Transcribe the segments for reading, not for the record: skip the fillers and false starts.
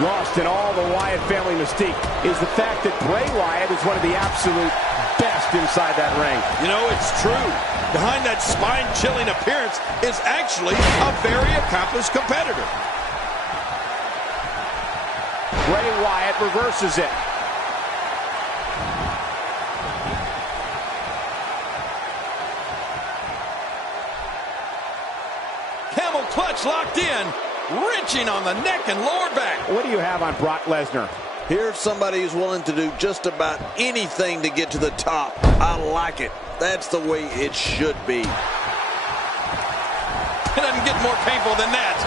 Lost in all the Wyatt family mystique is the fact that Bray Wyatt is one of the absolute best inside that ring. You know, it's true. Behind that spine-chilling appearance is actually a very accomplished competitor. Bray Wyatt reverses it. Camel clutch locked in, wrenching on the neck and lower back. What do you have on Brock Lesnar? Here's somebody who's willing to do just about anything to get to the top. I like it. That's the way it should be. It doesn't get more painful than that.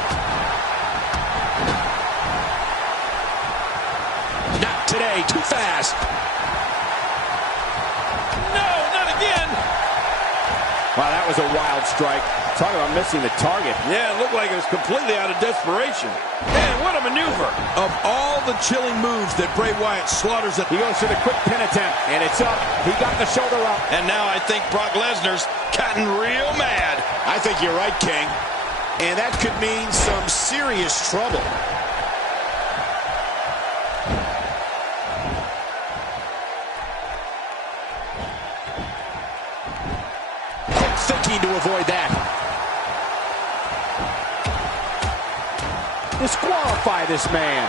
Not today, too fast. No, not again. Wow, that was a wild strike. Talk about missing the target. Yeah, it looked like it was completely out of desperation. Man, what a maneuver. Of all the chilling moves that Bray Wyatt slaughters at... He goes for the quick pin attempt, and it's up. He got the shoulder up. And now I think Brock Lesnar's gotten real mad. I think you're right, King. And that could mean some serious trouble. Quick thinking to avoid that. Disqualify this man.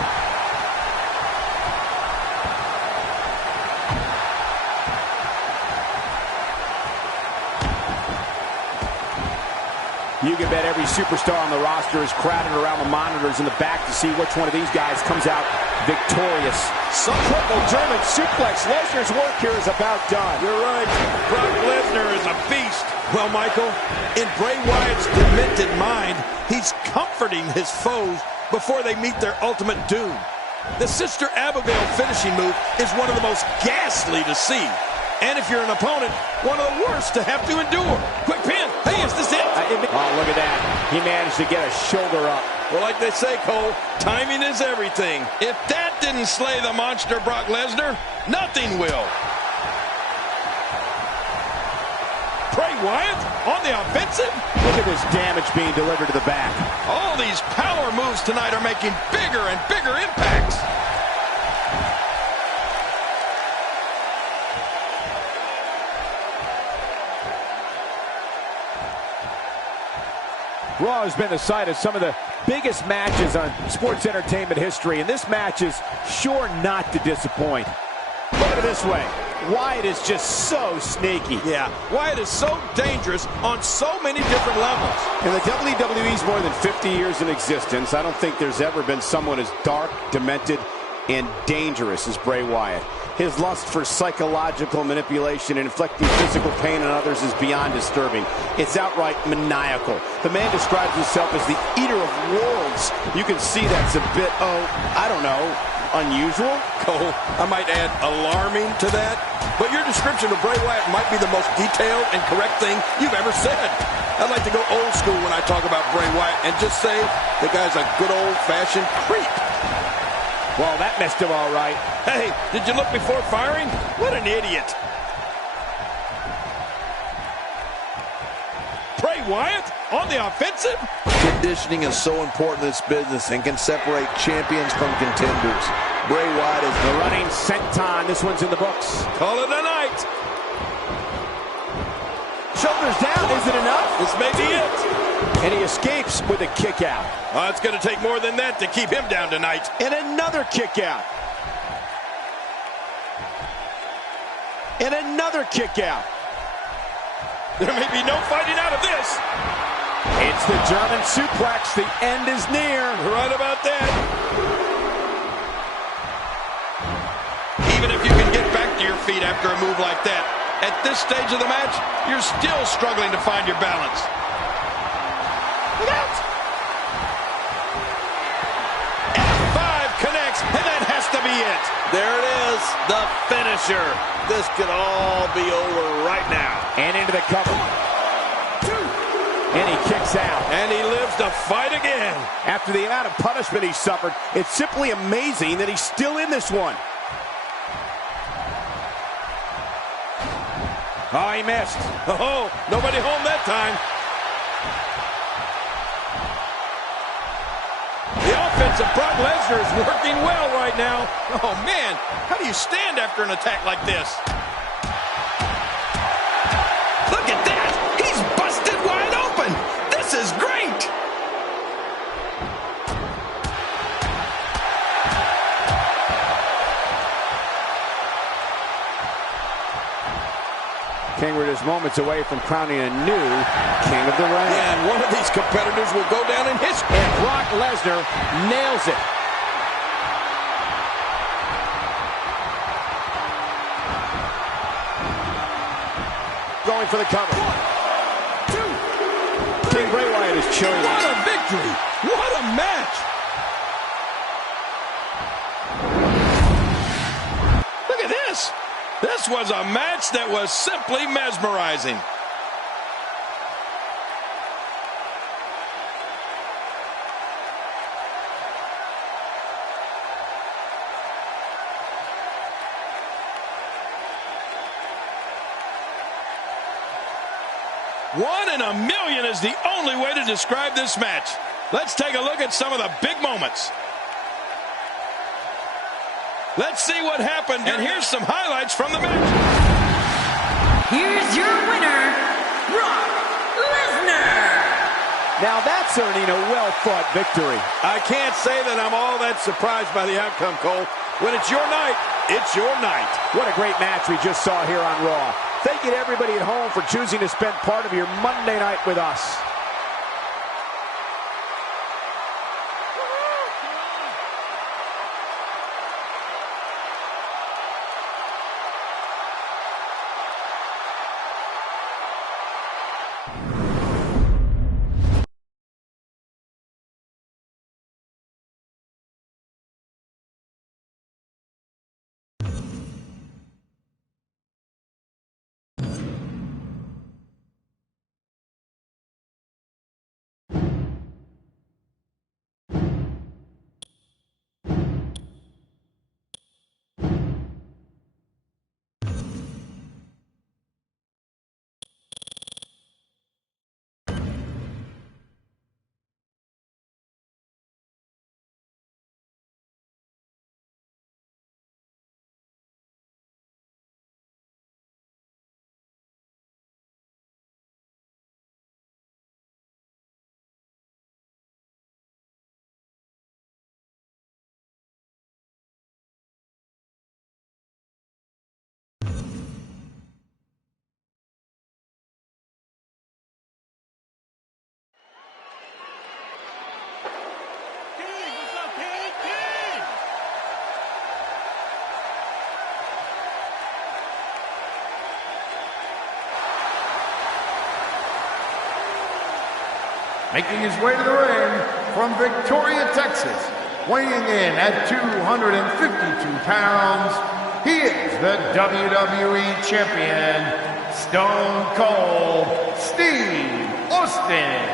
You can bet every superstar on the roster is crowded around the monitors in the back to see which one of these guys comes out victorious. Some triple German suplex. Lesnar's work here is about done. You're right. Brock Lesnar is a beast. Well, Michael, in Bray Wyatt's demented mind, he's comforting his foes before they meet their ultimate doom. The Sister Abigail finishing move is one of the most ghastly to see. And if you're an opponent, one of the worst to have to endure. Quick pin. Hey, is this it? Oh, look at that. He managed to get a shoulder up. Well, like they say, Cole, timing is everything. If that didn't slay the monster Brock Lesnar, nothing will. Bray Wyatt on the offensive. Look at this damage being delivered to the back. All these power moves tonight are making bigger and bigger impacts. Raw has been the site of some of the biggest matches on sports entertainment history, and this match is sure not to disappoint. Look at it this way. Wyatt is just so sneaky. Yeah, Wyatt is so dangerous on so many different levels. In the WWE's more than 50 years in existence, I don't think there's ever been someone as dark, demented, and dangerous as Bray Wyatt. His lust for psychological manipulation and inflicting physical pain on others is beyond disturbing. It's outright maniacal. The man describes himself as the eater of worlds. You can see that's a bit, I don't know, unusual? Cole, I might add alarming to that. But your description of Bray Wyatt might be the most detailed and correct thing you've ever said. I'd like to go old school when I talk about Bray Wyatt and just say the guy's a good old-fashioned creep. Well, that messed him all right. Hey, did you look before firing? What an idiot. Bray Wyatt on the offensive? Conditioning is so important in this business and can separate champions from contenders. Bray Wyatt is the running senton. This one's in the books. Call it a night. Shoulders down. Is it enough? This may be it. And he escapes with a kick out. It's going to take more than that to keep him down tonight. And another kick out. And another kick out. There may be no fighting out of this. It's the German suplex. The end is near. Right about that. Even if you can get back to your feet after a move like that, at this stage of the match, you're still struggling to find your balance. Look out! F5 connects, and that has to be it. There it is, the finisher. This could all be over right now. And into the cover. And he kicks out. And he lives to fight again. After the amount of punishment he suffered, it's simply amazing that he's still in this one. Oh, he missed. Oh, nobody home that time. The offense. offense of Brock Lesnar is working well right now. Oh, man, how do you stand after an attack like this? Look at that! He's busted wide open! This is great! King is moments away from crowning a new King of the Ring. Yeah, and one of these competitors will go down in history. And Brock Lesnar nails it. Going for the cover. 1, 2, King Bray Wyatt is chilling. What a victory! What a match! Look at this! This was a match that was simply mesmerizing. One in a million is the only way to describe this match. Let's take a look at some of the big moments. Let's see what happened, and here's some highlights from the match. Here's your winner, Brock Lesnar. Now that's earning a well-fought victory. I can't say that I'm all that surprised by the outcome, Cole. When it's your night, it's your night. What a great match we just saw here on Raw. Thank you to everybody at home for choosing to spend part of your Monday night with us. Making his way to the ring from Victoria, Texas, weighing in at 252 pounds, he is the WWE Champion, Stone Cold Steve Austin.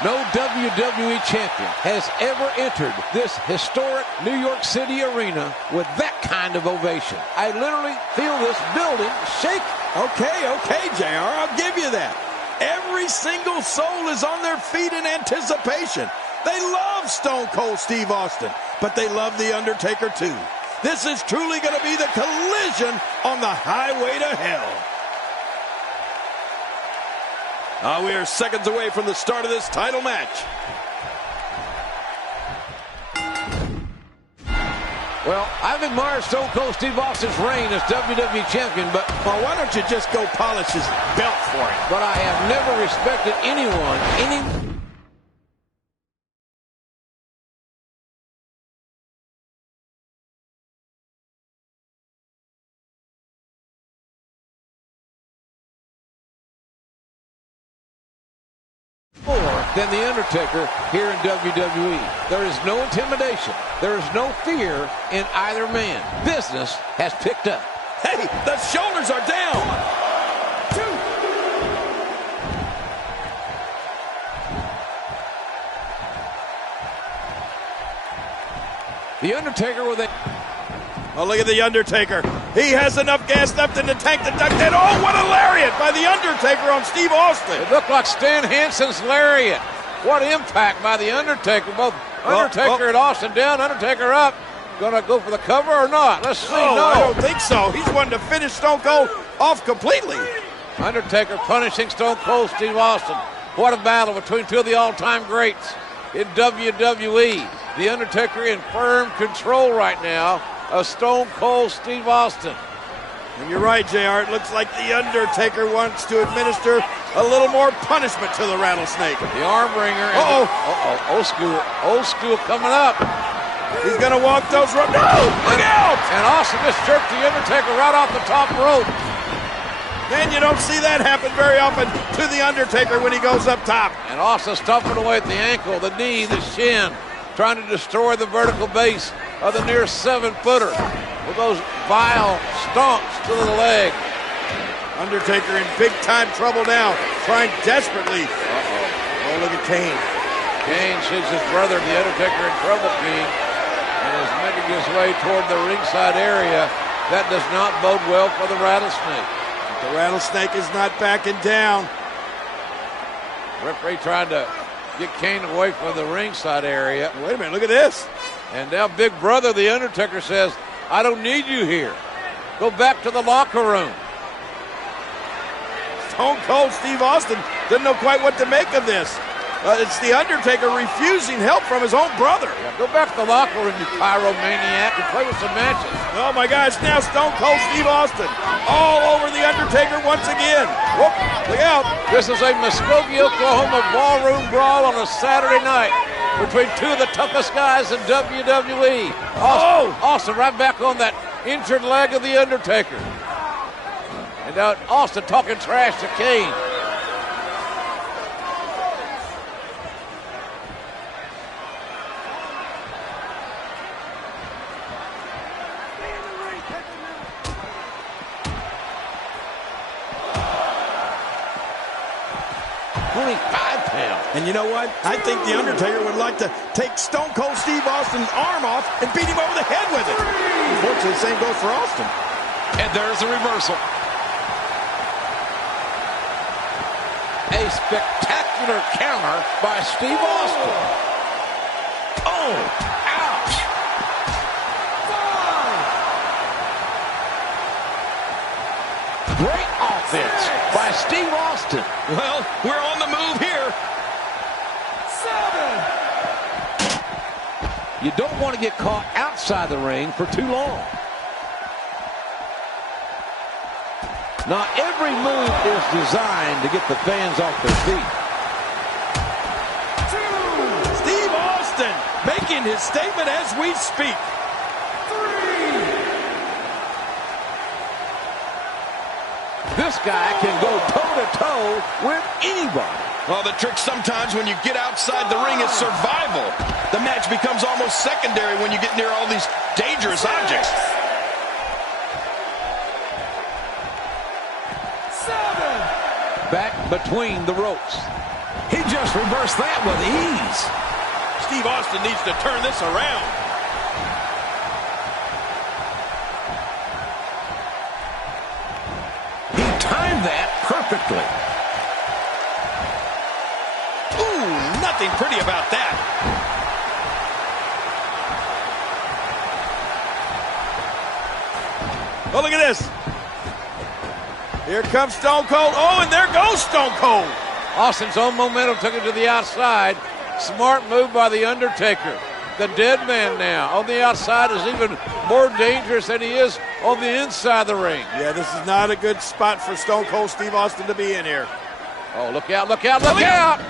No WWE champion has ever entered this historic New York City arena with that kind of ovation. I literally feel this building shake. Okay, JR, I'll give you that. Every single soul is on their feet in anticipation. They love Stone Cold Steve Austin, but they love The Undertaker too. This is truly going to be the collision on the highway to hell. We are seconds away from the start of this title match. Well, I've admired Stone Cold Steve Austin's reign as WWE Champion, but why don't you just go polish his belt for him? But I have never respected anyone, more than The Undertaker here in WWE. There is no intimidation. There is no fear in either man. Business has picked up. Hey, the shoulders are down. 1, 2. The Undertaker with a... Oh, look at The Undertaker. He has enough gas left in the tank to duck that. Oh, what a lariat by The Undertaker on Steve Austin. It looked like Stan Hansen's lariat. What impact by The Undertaker. Both Undertaker and Austin down, Undertaker up. Gonna go for the cover or not? Let's see. No, No, I don't think so. He's wanting to finish Stone Cold off completely. Undertaker punishing Stone Cold Steve Austin. What a battle between two of the all-time greats in WWE. The Undertaker in firm control right now of Stone Cold Steve Austin. And you're right, JR. It looks like The Undertaker wants to administer a little more punishment to the Rattlesnake. The arm wringer. Old school coming up. He's going to walk those ropes. No! Look out! And Austin just jerked The Undertaker right off the top rope. Man, you don't see that happen very often to The Undertaker when he goes up top. And Austin stomping away at the ankle, the knee, the shin, trying to destroy the vertical base of the near 7-footer with those vile stomps to the leg. Undertaker in big-time trouble now, trying desperately. Oh, look at Kane. Kane sees his brother, The Undertaker, in trouble, King, and is making his way toward the ringside area. That does not bode well for the Rattlesnake. The Rattlesnake is not backing down. Referee trying to get Kane away from the ringside area. Wait a minute, look at this. And now Big Brother, The Undertaker, says, I don't need you here. Go back to the locker room. Stone Cold Steve Austin doesn't know quite what to make of this. It's The Undertaker refusing help from his own brother. Yeah, go back to the locker room, you pyromaniac, and play with some matches. Oh my gosh, now Stone Cold Steve Austin all over The Undertaker once again. Whoop, look out. This is a Muskogee, Oklahoma ballroom brawl on a Saturday night between two of the toughest guys in WWE. Austin right back on that injured leg of The Undertaker. And now Austin talking trash to Kane. And you know what? I think The Undertaker would like to take Stone Cold Steve Austin's arm off and beat him over the head with it. Unfortunately, the same goes for Austin. And there's a reversal. A spectacular counter by Steve Austin. Oh, ouch. Great offense by Steve Austin. Well, we're on the move here. 7. You don't want to get caught outside the ring for too long. Not every move is designed to get the fans off their feet. 2. Steve Austin making his statement as we speak. 3. This guy can go toe-to-toe with anybody. Well, the trick sometimes when you get outside the ring is survival. The match becomes almost secondary when you get near all these dangerous objects. 7. Back between the ropes. He just reversed that with ease. Steve Austin needs to turn this around. He timed that perfectly. Ooh, nothing pretty about that. Oh, look at this. Here comes Stone Cold. Oh, and there goes Stone Cold. Austin's own momentum took him to the outside. Smart move by The Undertaker. The dead man now on the outside is even more dangerous than he is on the inside of the ring. Yeah, this is not a good spot for Stone Cold Steve Austin to be in here. Oh, look out, look out, look out!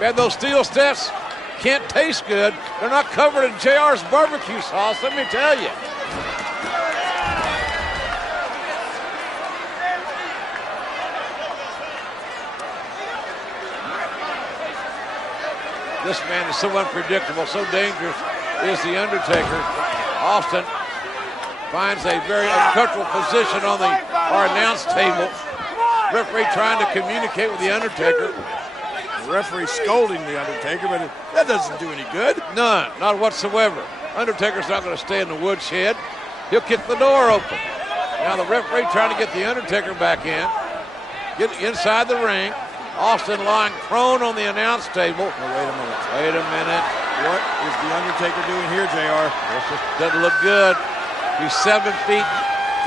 Man, those steel steps can't taste good. They're not covered in JR's barbecue sauce, let me tell you. This man is so unpredictable, so dangerous is The Undertaker. Austin finds a very uncomfortable position on our announce table. Referee trying to communicate with The Undertaker. The referee scolding The Undertaker, but that doesn't do any good. None, not whatsoever. Undertaker's not going to stay in the woodshed. He'll kick the door open. Now the referee trying to get The Undertaker back in. Get inside the ring. Austin lying prone on the announce table. Now, wait a minute. Wait a minute. What is The Undertaker doing here, JR? This doesn't look good. He's 7 feet,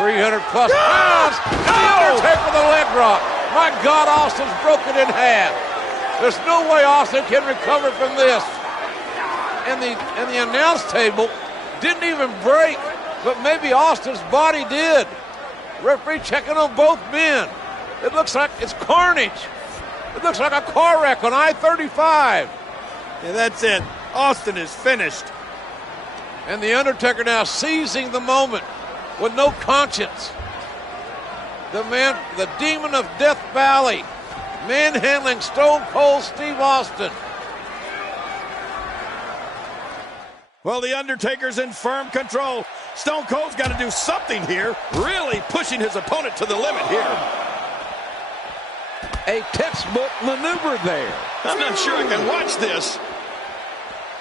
300 plus pounds. And the Undertaker with a leg drop. My God, Austin's broken in half. There's no way Austin can recover from this. And the announce table didn't even break, but maybe Austin's body did. Referee checking on both men. It looks like it's carnage. It looks like a car wreck on I-35. Yeah, that's it. Austin is finished. And the Undertaker now seizing the moment with no conscience. The man, the demon of Death Valley, manhandling Stone Cold Steve Austin. Well, The Undertaker's in firm control. Stone Cold's got to do something here, really pushing his opponent to the limit here. A textbook maneuver there. I'm not sure I can watch this.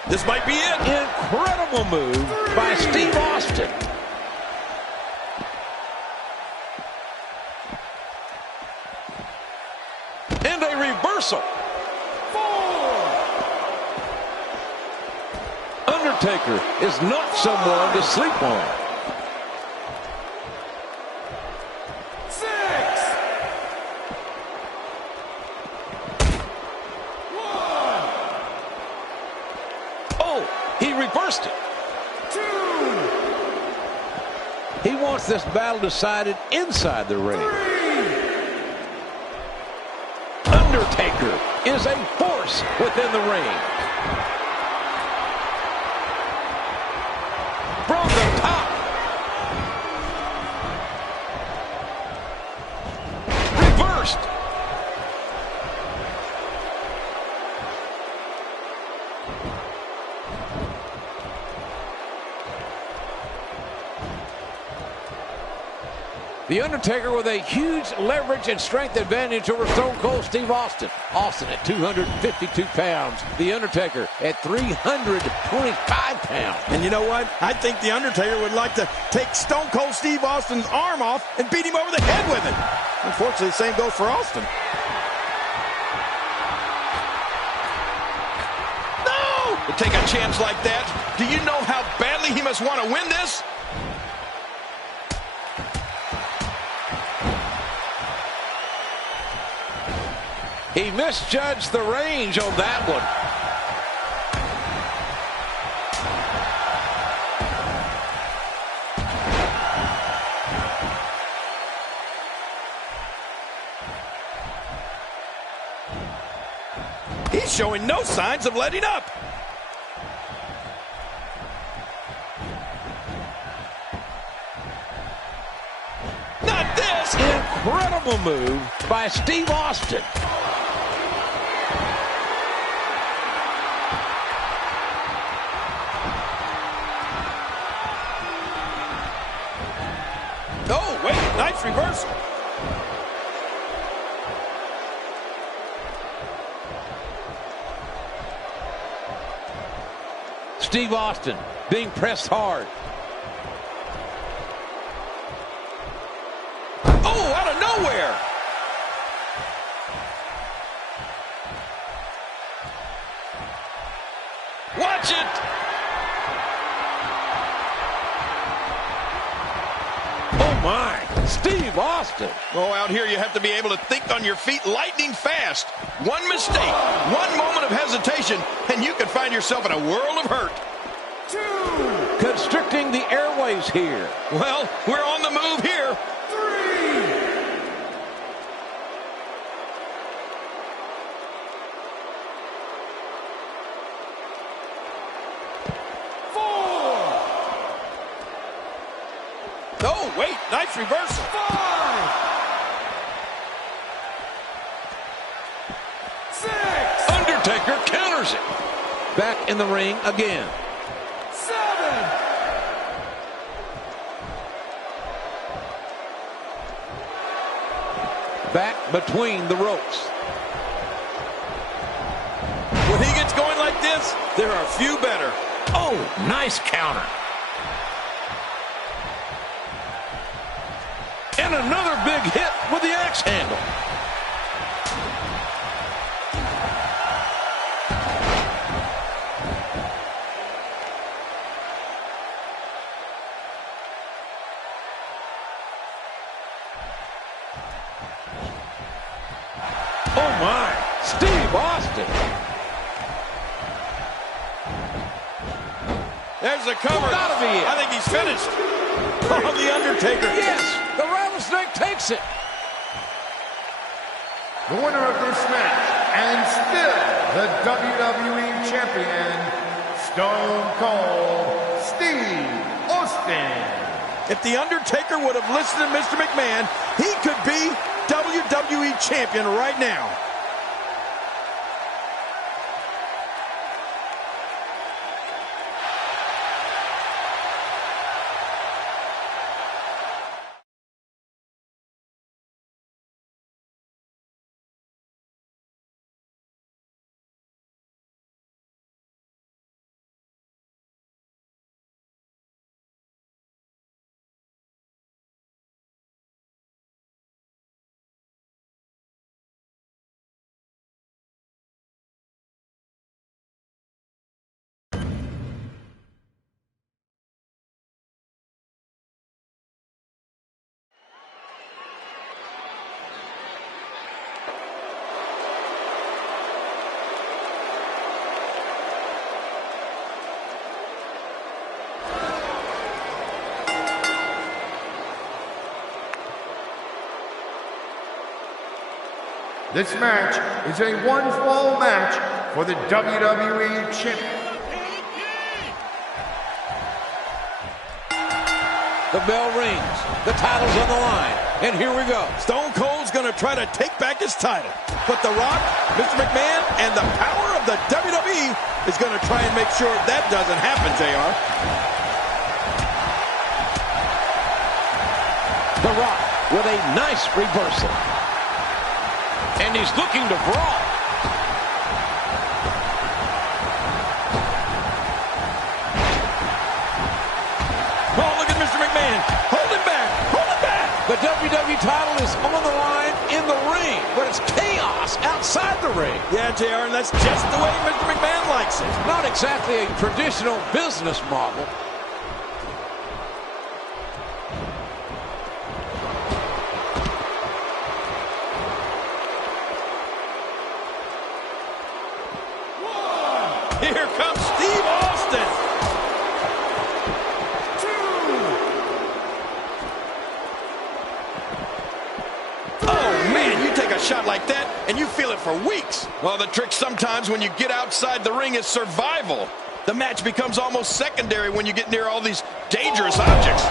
This might be it. Incredible move by Steve Austin. And a reversal. Undertaker is not someone to sleep on. He reversed it. He wants this battle decided inside the ring. Undertaker is a force within the ring. From the top. Reversed. The Undertaker with a huge leverage and strength advantage over Stone Cold Steve Austin. Austin at 252 pounds. The Undertaker at 325 pounds. And you know what? I think The Undertaker would like to take Stone Cold Steve Austin's arm off and beat him over the head with it. Unfortunately, the same goes for Austin. No! To take a chance like that, do you know how badly he must want to win this? He misjudged the range on that one. He's showing no signs of letting up. Not this! Incredible move by Steve Austin. Oh, wait, nice reversal. Steve Austin being pressed hard. Oh, out of nowhere! Watch it! Oh my, Steve Austin. Oh, out here you have to be able to think on your feet lightning fast. One mistake, one moment of hesitation, and you can find yourself in a world of hurt. Constricting the airways here. Well, we're on the move here. Oh, wait, nice reversal. 6. Undertaker counters it. Back in the ring again. 7. Back between the ropes. When he gets going like this, there are few better. Oh, nice counter. And another big hit with the axe handle. Oh, my. Steve Austin. There's the cover. Gotta be it. I think he's finished. Oh, The Undertaker. Yes, the Rattlesnake takes it. The winner of this match, and still the WWE Champion, Stone Cold Steve Austin. If The Undertaker would have listened to Mr. McMahon, he could be WWE Champion right now. This match is a one-fall match for the WWE Champion. The bell rings. The title's on the line. And here we go. Stone Cold's going to try to take back his title. But The Rock, Mr. McMahon, and the power of the WWE is going to try and make sure that doesn't happen, JR. The Rock with a nice reversal. And he's looking to brawl. Oh, look at Mr. McMahon. Hold him back. Hold him back. The WWE title is on the line in the ring, but it's chaos outside the ring. Yeah, JR, and that's just the way Mr. McMahon likes it. Not exactly a traditional business model. Here comes Steve Austin. Oh, man, you take a shot like that, and you feel it for weeks. Well, the trick sometimes when you get outside the ring is survival. The match becomes almost secondary when you get near all these dangerous objects.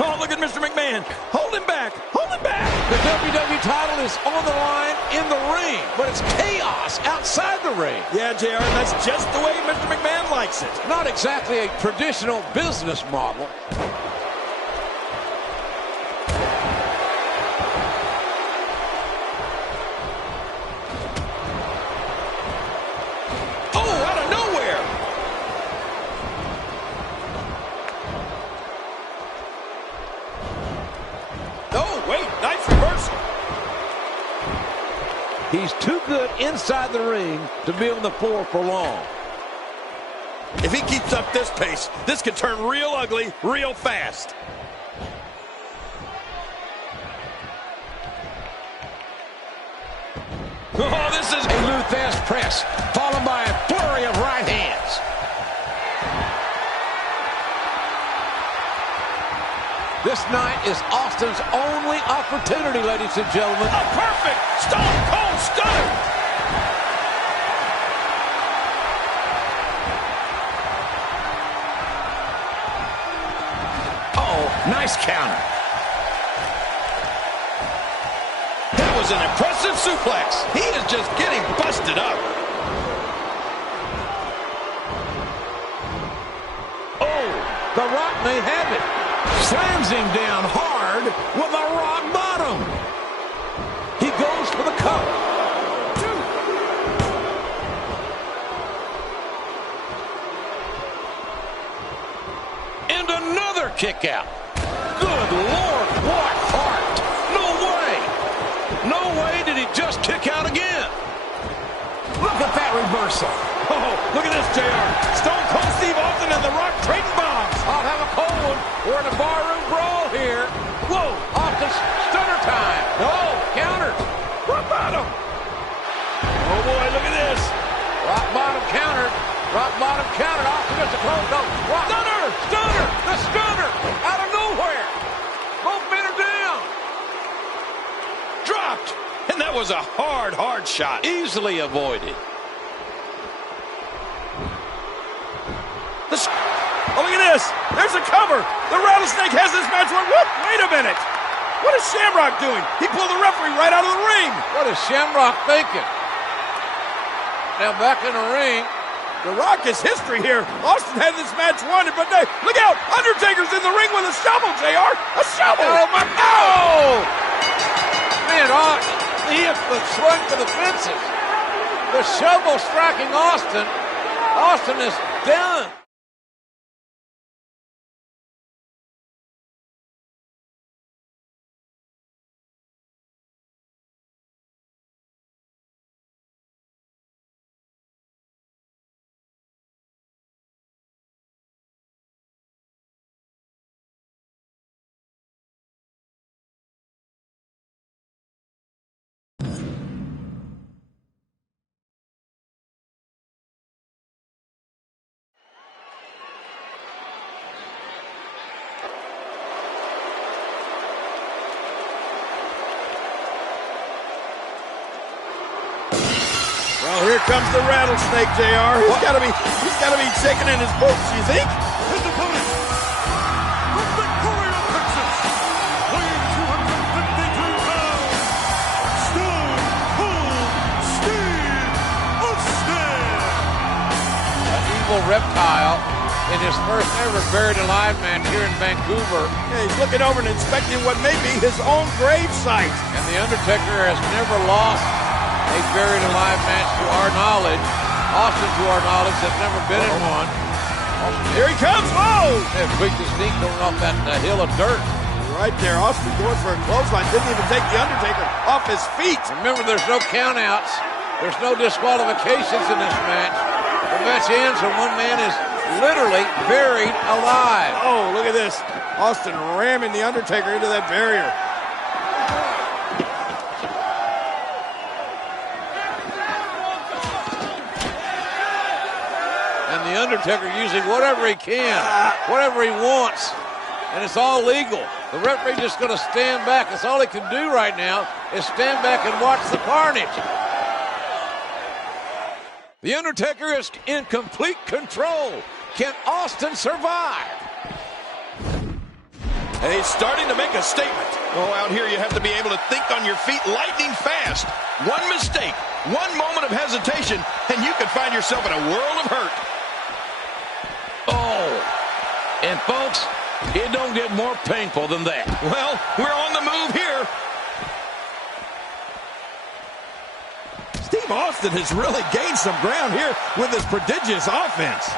Oh, look at Mr. McMahon. Hold him back. Hold him back. The WWE title is on the line in the ring, but it's chaos outside the ring. Yeah, JR, and that's just the way Mr. McMahon likes it. Not exactly a traditional business model. Oh, out of nowhere. Oh, wait, nice reversal. He's too good inside the ring to be on the floor for long. If he keeps up this pace, this could turn real ugly real fast. Oh, this is A Lou Thesz press, followed by a flurry of right hands. This night is Austin's only opportunity, ladies and gentlemen. a perfect Stone Cold Stunner. Oh, nice counter. That was an impressive suplex. He is just getting busted up. Oh, The Rock may have it. Slams him down hard with a rock bottom. He goes for the cover. And another kick out. Good Lord, what heart. No way. No way did he just kick out again. Look at that reversal. Oh, look at this, JR. Stone Cold Steve Austin and The Rock trading bombs. I'll have a cold one. We're in a barroom brawl here. Whoa, off Austin, stunner time. Oh, counter. Rock bottom. Oh, boy, look at this. Rock bottom countered. Rock bottom countered. Austin gets a close. No. Rock. Stunner. Stunner. The stunner. Out of nowhere. Both men are down. Dropped. And that was a hard shot. Easily avoided. Oh, look at this. There's a cover. The Rattlesnake has this match won. Whoop, wait a minute. What is Shamrock doing? He pulled the referee right out of the ring. What is Shamrock thinking? Now back in the ring. The Rock is history here. Austin had this match won, but look out. Undertaker's in the ring with a shovel, JR. A shovel. Oh, my God. Man, he has swung for the fences. The shovel striking Austin. Austin is done. Well, here comes the Rattlesnake, JR. He's got to be shaking in his boots, you think? His opponent, from Victoria, Texas, weighing 252 pounds, Stone Cold Steve Austin. An evil reptile in his first ever buried alive match here in Vancouver. Yeah, he's looking over and inspecting what may be his own grave site. And The Undertaker has never lost a buried alive match to our knowledge. Austin, to our knowledge, has never been in one. Here he comes. Whoa! Has tweaked his knee going off that hill of dirt. Right there, Austin going for a clothesline. Didn't even take The Undertaker off his feet. Remember, there's no countouts. There's no disqualifications in this match. The match ends and one man is literally buried alive. Oh, look at this. Austin ramming The Undertaker into that barrier. And The Undertaker using whatever he can, whatever he wants. And it's all legal. The referee just going to stand back. That's all he can do right now is stand back and watch the carnage. The Undertaker is in complete control. Can Austin survive? And he's starting to make a statement. Oh, out here you have to be able to think on your feet lightning fast. One mistake, one moment of hesitation, and you could find yourself in a world of hurt. Oh, and folks, it don't get more painful than that. Well, we're on the move here. Steve Austin has really gained some ground here with his prodigious offense.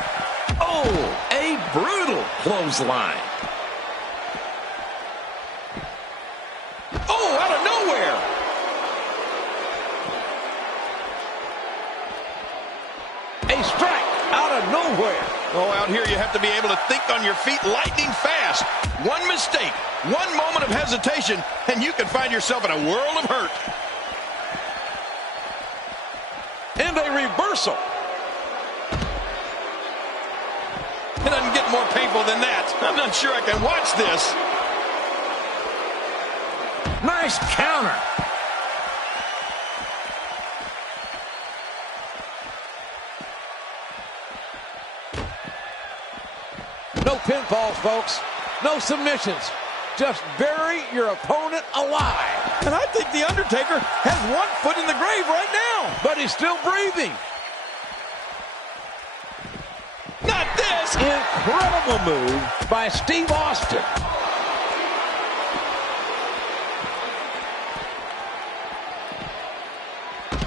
Oh, a brutal clothesline. Oh, out of nowhere. A strike out of nowhere. Oh, out here you have to be able to think on your feet lightning fast. One mistake, one moment of hesitation, and you can find yourself in a world of hurt. And a reversal. It doesn't get more painful than that. I'm not sure I can watch this. Nice counter. No pinfalls, folks. No submissions. Just bury your opponent alive. And I think The Undertaker has one foot in the grave right now. But he's still breathing. Not this. Incredible move by Steve Austin.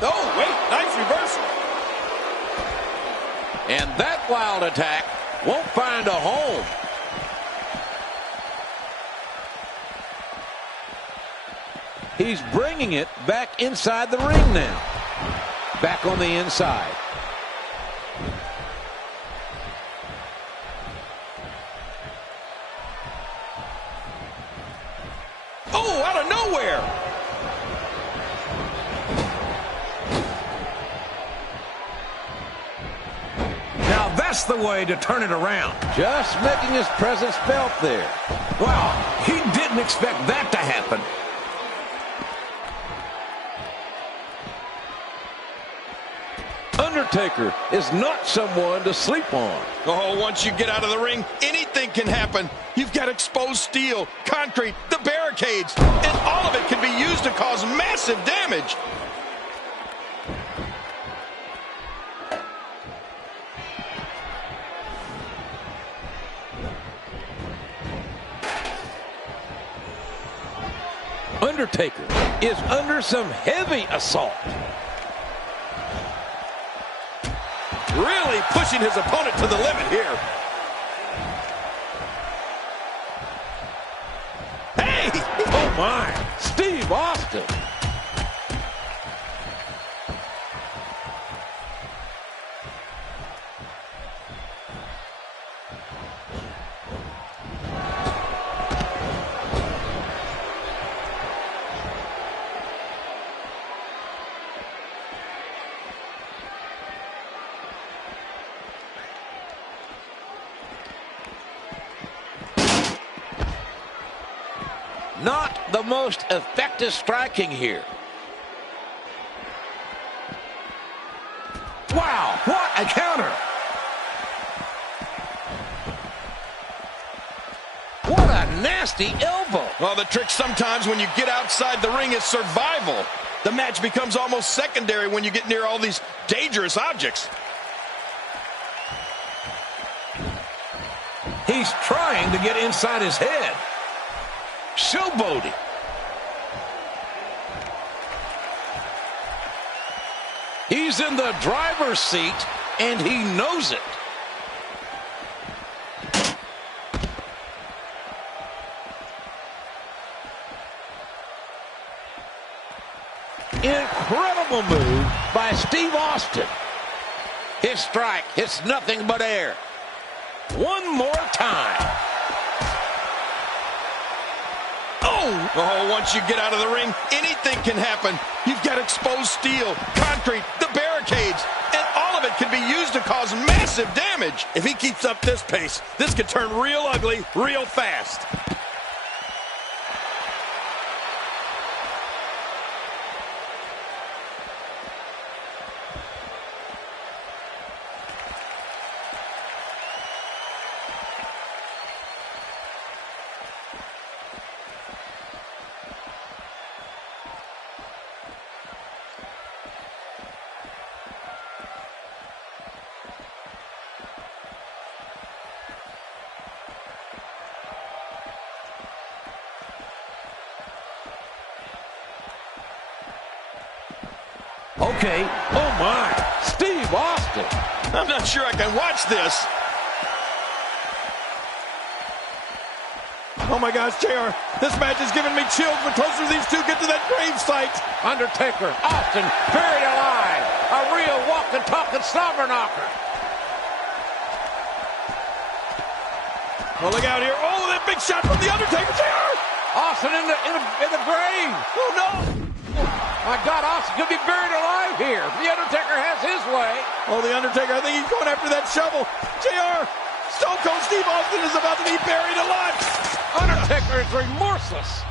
Oh, wait, nice reversal. And that wild attack won't find a home. He's bringing it back inside the ring now. Back on the inside. Oh, Oh, out of nowhere. Now that's the way to turn it around. Just making his presence felt there. Wow, he didn't expect that to happen. Undertaker is not someone to sleep on. Oh, once you get out of the ring, anything can happen. You've got exposed steel, concrete, the barricades, and all of it can be used to cause massive damage. Undertaker is under some heavy assault. Really pushing his opponent to the limit here. Hey! Oh my, Steve Austin. Not the most effective striking here. Wow, what a counter. What a nasty elbow. Well, the trick sometimes when you get outside the ring is survival. The match becomes almost secondary when you get near all these dangerous objects. He's trying to get inside his head. Showboating. He's in the driver's seat, and he knows it. Incredible move by Steve Austin. His strike hits nothing but air. One more time. Oh, once you get out of the ring, anything can happen. You've got exposed steel, concrete, the barricades, and all of it can be used to cause massive damage. If he keeps up this pace, this could turn real ugly real fast. Okay, oh my, Steve Austin. I'm not sure I can watch this. Oh my gosh, JR, this match is giving me chills. The closer these two get to that grave site. Undertaker, Austin, buried alive. A real walking, talking slobber knocker. Oh, look out here. Oh, that big shot from the Undertaker, JR. Austin in the grave. Oh, no. My God, Austin could be buried alive here. The Undertaker has his way. Oh, the Undertaker, I think he's going after that shovel. JR, Stone Cold Steve Austin is about to be buried alive. Undertaker is remorseless.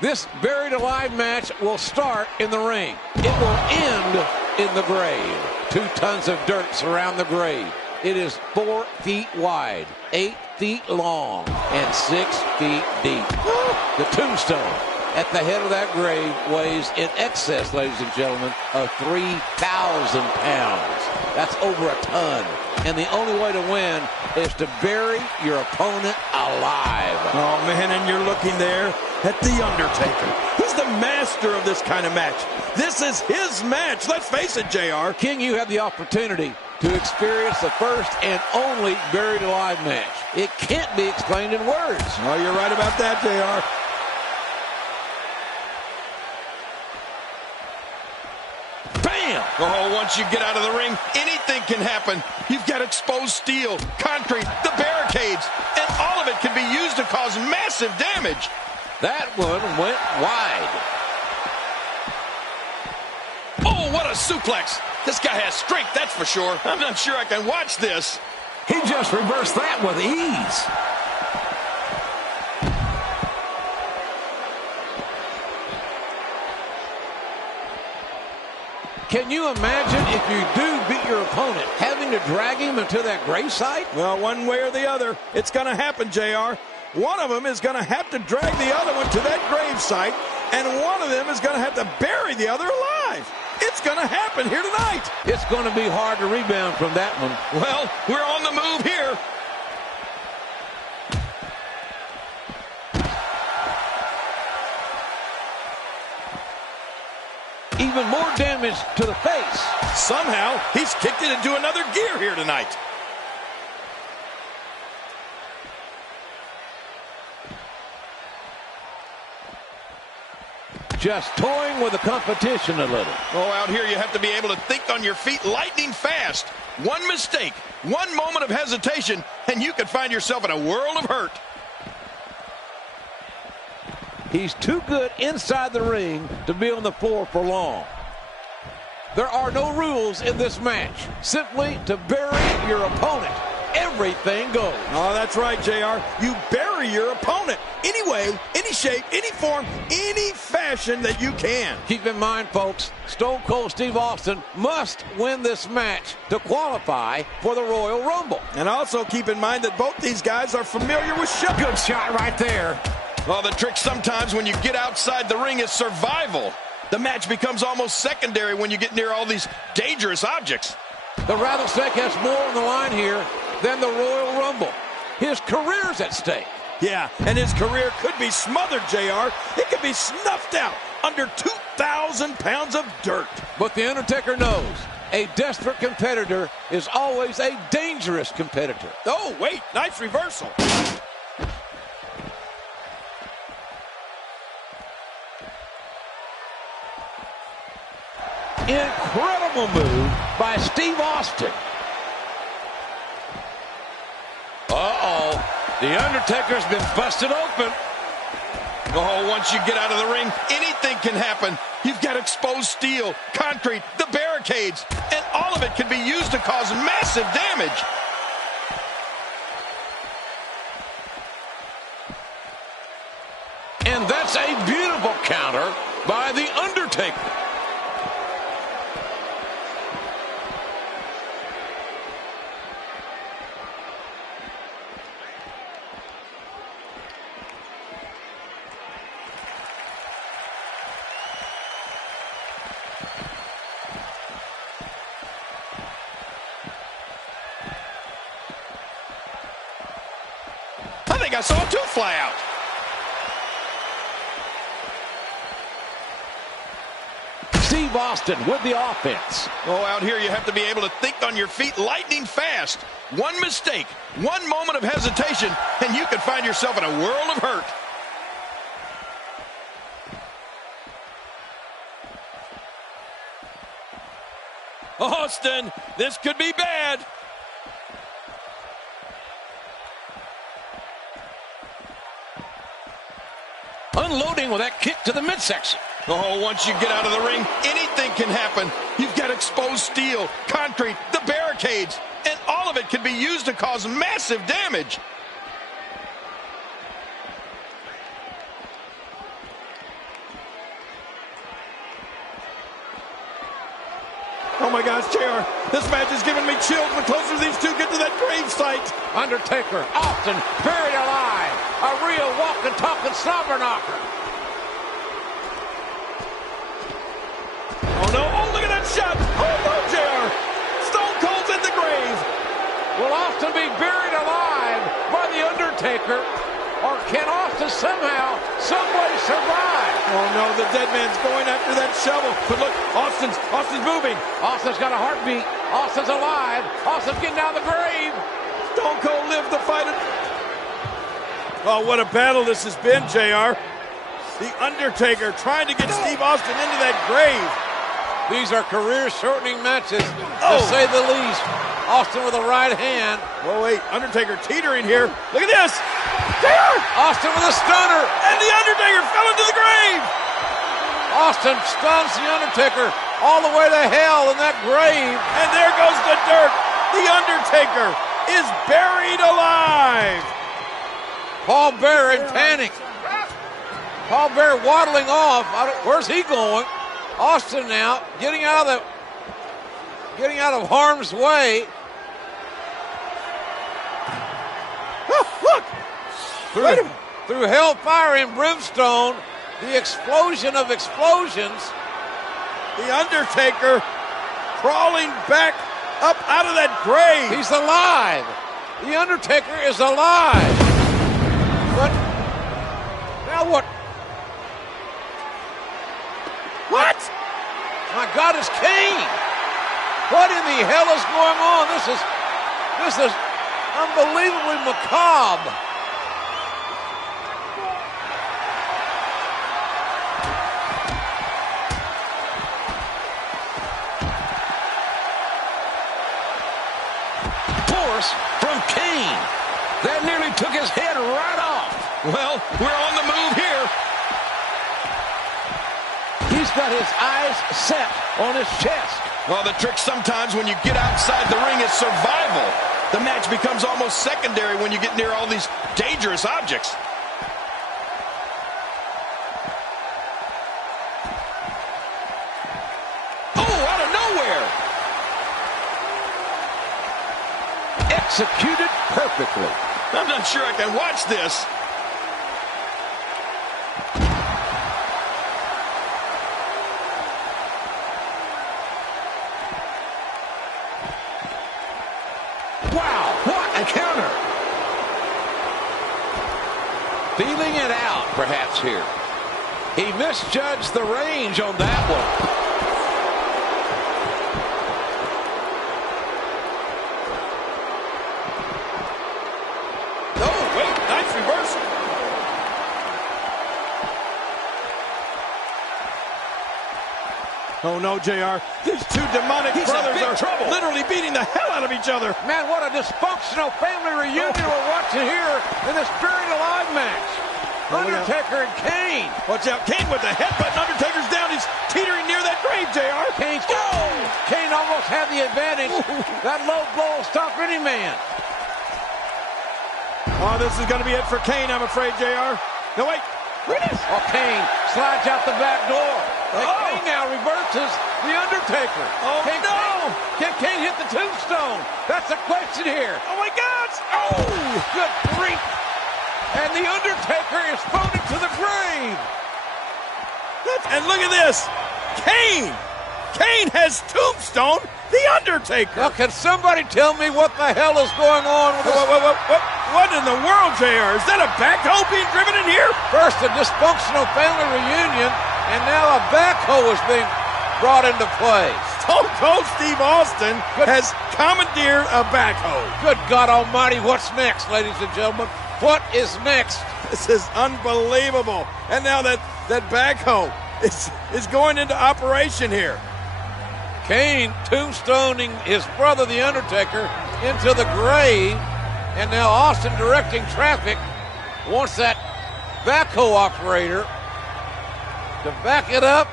This buried alive match will start in the ring. It will end in the grave. 2 tons of dirt surround the grave. It is 4 feet wide, 8 feet long, and 6 feet deep. The tombstone at the head of that grave weighs in excess, ladies and gentlemen, of 3,000 pounds. That's over a ton. And the only way to win is to bury your opponent alive. Oh, man, and you're looking there at The Undertaker. He's the master of this kind of match. This is his match. Let's face it, JR. King, you have the opportunity to experience the first and only buried alive match. It can't be explained in words. Oh, you're right about that, JR. Bam! Oh, once you get out of the ring, anything can happen. You've got exposed steel, concrete, the barricades, and all of it can be used to cause massive damage. That one went wide. Oh, what a suplex. This guy has strength, that's for sure. I'm not sure I can watch this. He just reversed that with ease. Can you imagine if you do beat your opponent, having to drag him into that gravesite? Well, one way or the other, it's going to happen, JR. One of them is going to have to drag the other one to that gravesite, and one of them is going to have to bury the other alive. It's going to happen here tonight. It's going to be hard to rebound from that one. Well, we're on the move here. Even more damage to the face. Somehow, he's kicked it into another gear here tonight. Just toying with the competition a little. Oh, out here you have to be able to think on your feet lightning fast. One mistake, one moment of hesitation, and you could find yourself in a world of hurt. He's too good inside the ring to be on the floor for long. There are no rules in this match. Simply to bury your opponent. Everything goes. Oh, that's right, JR. You bury your opponent any way, any shape, any form, any fashion that you can. Keep in mind, folks, Stone Cold Steve Austin must win this match to qualify for the Royal Rumble. And also keep in mind that both these guys are familiar with ship. Good shot right there. Well, the trick sometimes when you get outside the ring is survival. The match becomes almost secondary when you get near all these dangerous objects. The Rattlesnake has more on the line here than the Royal Rumble. His career's at stake. Yeah, and his career could be smothered, JR. It could be snuffed out under 2,000 pounds of dirt. But The Undertaker knows a desperate competitor is always a dangerous competitor. Oh, wait, nice reversal. Incredible move by Steve Austin. Uh-oh. The Undertaker's been busted open. Oh, once you get out of the ring, anything can happen. You've got exposed steel, concrete, the barricades, and all of it can be used to cause massive damage. And that's a beautiful counter by The Undertaker. I think I saw a tooth fly out. Steve Austin with the offense. Oh, out here you have to be able to think on your feet lightning fast. One mistake, one moment of hesitation, and you could find yourself in a world of hurt. Austin, this could be bad. Unloading with that kick to the midsection. Oh, once you get out of the ring, anything can happen. You've got exposed steel, concrete, the barricades, and all of it can be used to cause massive damage. Oh my gosh, JR, this match is giving me chills the closer these two get to that gravesite. Undertaker, Austin, buried alive. A real walking, talking slobber knocker. Oh no, oh look at that shot. Oh no, JR. Stone Cold's in the grave. Will Austin be buried alive by The Undertaker? Or can Austin somehow, someway survive? Oh no, the dead man's going after that shovel. But look, Austin's moving. Austin's got a heartbeat. Austin's alive. Austin's getting out of the grave. Stone Cold lived to fight it. Oh, what a battle this has been, JR. The Undertaker trying to get Steve Austin into that grave. These are career-shortening matches, to say the least. Austin with a right hand. Whoa, wait. Undertaker teetering here. Look at this. There! Austin with a stunner. And The Undertaker fell into the grave. Austin stuns The Undertaker all the way to hell in that grave. And there goes the dirt. The Undertaker is buried alive. Paul Bearer in panic. Paul Bearer waddling off. Where's he going? Austin now getting out of harm's way. Look! Through hellfire and brimstone, the explosion of explosions. The Undertaker crawling back up out of that grave. He's alive. The Undertaker is alive. But now what? What? My God, it's Kane. What in the hell is going on? This is unbelievably macabre. Force from Kane. That nearly took his head right off. Well, we're on the move here. He's got his eyes set on his chest. Well, the trick sometimes when you get outside the ring is survival. The match becomes almost secondary when you get near all these dangerous objects. Oh, out of nowhere! Executed perfectly. I'm not sure I can watch this. Wow, what a counter. Feeling it out, perhaps, here. He misjudged the range on that one. Oh, wait, nice reversal. Oh no, JR. These two demonic brothers are literally beating the hell out of each other. Man, what a dysfunctional family reunion we're watching here in this buried alive match. Undertaker and Kane. Watch out, Kane with the headbutt. Undertaker's down. He's teetering near that grave, JR. Kane almost had the advantage. That low blow will stop any man. Oh, this is going to be it for Kane, I'm afraid, JR. No, wait. Look at this. Oh, Kane slides out the back door. And Kane now reverses the Undertaker. Oh, no. Can Kane hit the tombstone? That's the question here. Oh, my God. Oh, good grief. And the Undertaker is thrown into the grave. And look at this. Kane has tombstone the Undertaker. Now, can somebody tell me what the hell is going on with this? What in the world, JR? Is that a backhoe being driven in here? First a dysfunctional family reunion, and now a backhoe is being brought into play. Stone Cold Steve Austin has commandeered a backhoe. Good God Almighty, what's next, ladies and gentlemen? What is next? This is unbelievable. And now that backhoe is going into operation here. Kane tombstoning his brother, The Undertaker, into the grave. And now Austin directing traffic. Wants that backhoe operator to back it up,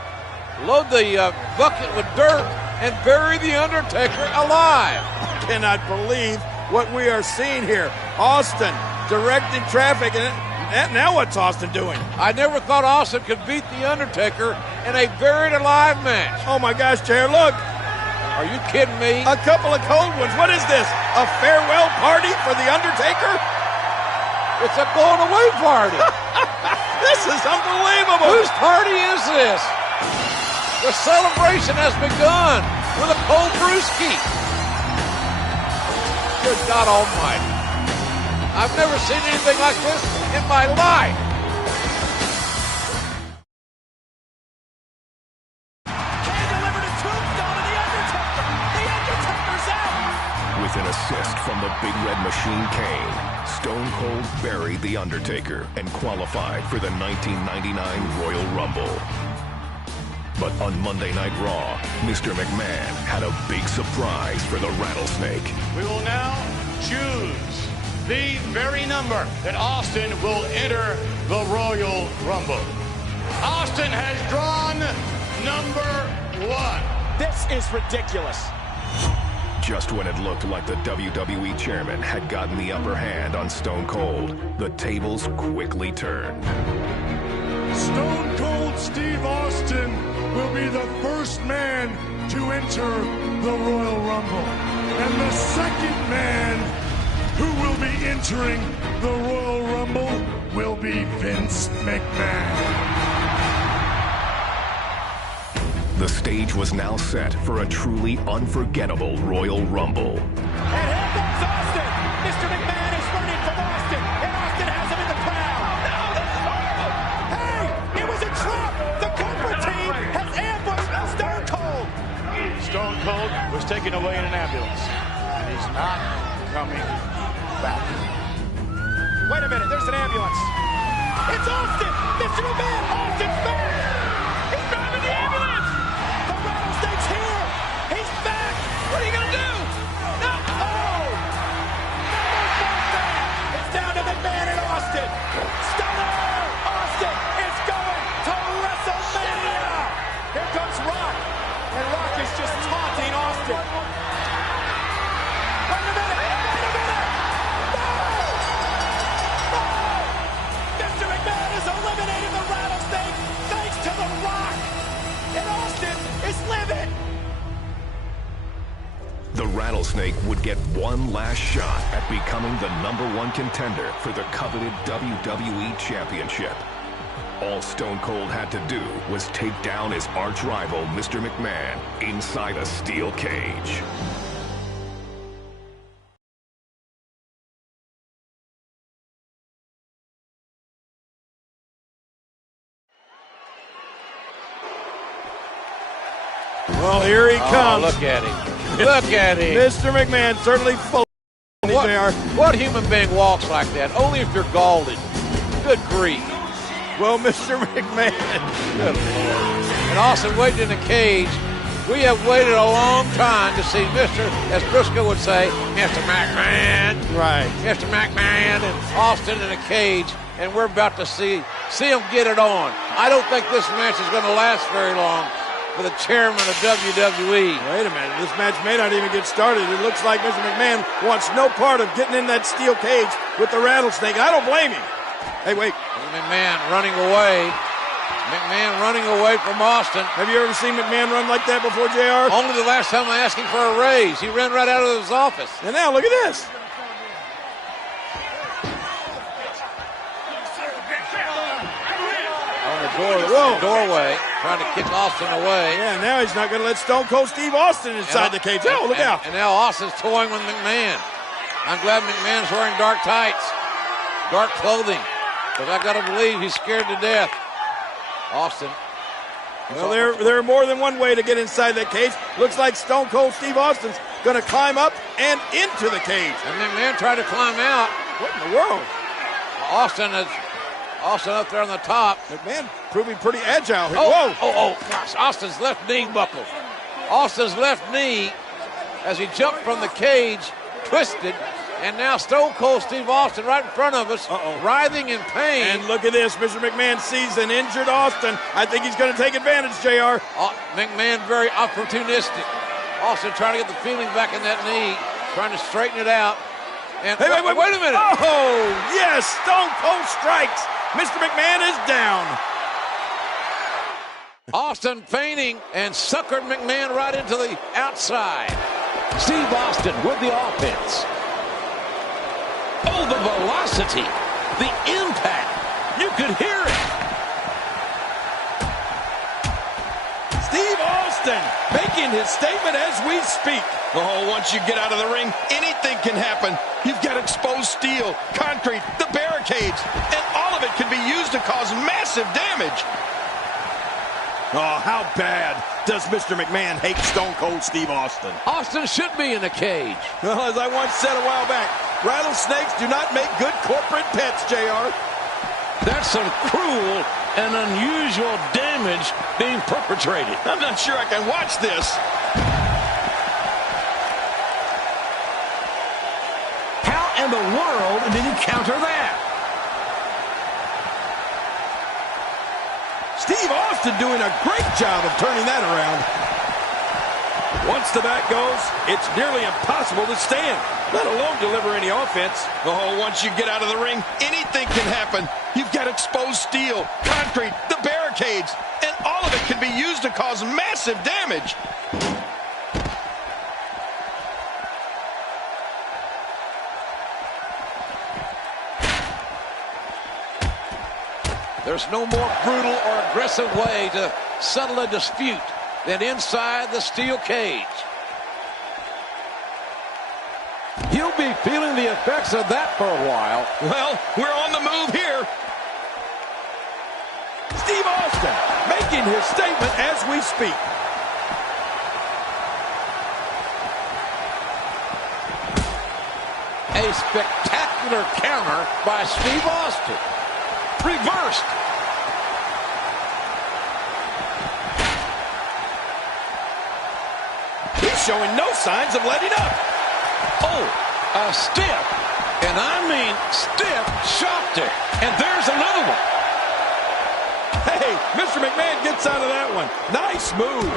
load the bucket with dirt, and bury The Undertaker alive. I cannot believe what we are seeing here. Austin directing traffic. And now what's Austin doing? I never thought Austin could beat The Undertaker in a buried alive match. Oh my gosh, Chair, look. Are you kidding me? A couple of cold ones. What is this? A farewell party for The Undertaker? It's a going away party. This is unbelievable. Whose party is this? The celebration has begun with a cold brewski. Good God Almighty. I've never seen anything like this in my life. With an assist from the Big Red Machine Kane, Stone Cold buried The Undertaker and qualified for the 1999 Royal Rumble. But on Monday Night Raw, Mr. McMahon had a big surprise for the Rattlesnake. We will now choose the very number that Austin will enter the Royal Rumble. Austin has drawn number 1. This is ridiculous. Just when it looked like the WWE chairman had gotten the upper hand on Stone Cold, the tables quickly turned. Stone Cold Steve Austin will be the first man to enter the Royal Rumble. And the second man who will be entering the Royal Rumble will be Vince McMahon. The stage was now set for a truly unforgettable Royal Rumble. And here comes Austin. Mr. McMahon is running from Austin, and Austin has him in the crowd. No, this is horrible. Hey, it was a trap. The corporate team has ambushed Stone Cold. Stone Cold was taken away in an ambulance, and he's not coming back. Wait a minute, there's an ambulance. It's Austin. Mr. McMahon, Austin's back. He's driving the ambulance. The Rattlesnake's here. He's back. What are you going to do? No. Oh. It's down to McMahon and Austin. Stunner. Austin is going to WrestleMania. Here comes Rock. And Rock is just taunting Austin. Wait a minute. Wait a minute. No. No. Mr. McMahon has eliminated the Rattlesnake thanks to The Rock. And Austin is livid. The Rattlesnake would get one last shot at becoming the #1 contender for the coveted WWE Championship. All Stone Cold had to do was take down his arch-rival, Mr. McMahon, inside a steel cage. Well, here he comes. Look at him. Look at him. Mr. McMahon certainly full. What human being walks like that? Only if you're Galded. Good grief. Well, Mr. McMahon. Good Lord. And Austin waiting in the cage. We have waited a long time to see Mr., as Briscoe would say, Mr. McMahon. Right. Mr. McMahon and Austin in a cage. And we're about to see him get it on. I don't think this match is going to last very long for the chairman of WWE. Wait a minute. This match may not even get started. It looks like Mr. McMahon wants no part of getting in that steel cage with the Rattlesnake. I don't blame him. Hey, wait. McMahon running away. McMahon running away from Austin. Have you ever seen McMahon run like that before, JR? Only the last time I asked him for a raise. He ran right out of his office. And now, look at this. Doorway, trying to kick Austin away. Yeah, now he's not going to let Stone Cold Steve Austin inside the cage. Oh, look out. And now Austin's toying with McMahon. I'm glad McMahon's wearing dark tights, dark clothing, because I got to believe he's scared to death. Austin. Well, there are more than one way to get inside that cage. Looks like Stone Cold Steve Austin's going to climb up and into the cage. And McMahon tried to climb out. What in the world? Austin up there on the top. McMahon proving pretty agile here. Oh, gosh. Austin's left knee buckled. Austin's left knee, as he jumped from the cage, twisted. And now Stone Cold Steve Austin right in front of us, writhing in pain. And look at this. Mr. McMahon sees an injured Austin. I think he's going to take advantage, JR. McMahon very opportunistic. Austin trying to get the feeling back in that knee, trying to straighten it out. And hey, wait a minute. Oh, yes. Stone Cold strikes. Mr. McMahon is down. Austin feigning and suckered McMahon right into the outside. Steve Austin with the offense. Oh, the velocity, the impact. You could hear it. Steve Austin making his statement as we speak. Oh, once you get out of the ring, anything can happen. You've got exposed steel, concrete, the barricades, and all of it can be used to cause massive damage. Oh, how bad does Mr. McMahon hate Stone Cold Steve Austin? Austin should be in the cage. Well, as I once said a while back, rattlesnakes do not make good corporate pets, JR. That's some cruel and unusual damage being perpetrated. I'm not sure I can watch this. How in the world did he counter that? Steve Austin doing a great job of turning that around. Once the back goes, it's nearly impossible to stand, let alone deliver any offense. Oh, once you get out of the ring, anything can happen. You've got exposed steel, concrete, the barricades, and all of it can be used to cause massive damage. There's no more brutal or aggressive way to settle a dispute than inside the steel cage. He'll be feeling the effects of that for a while. Well, we're on the move here. Steve Austin making his statement as we speak. A spectacular counter by Steve Austin. Reversed. He's showing no signs of letting up. Oh, a stiff, and I mean stiff shot there. And there's another one. Hey, Mr. McMahon gets out of that one. Nice move.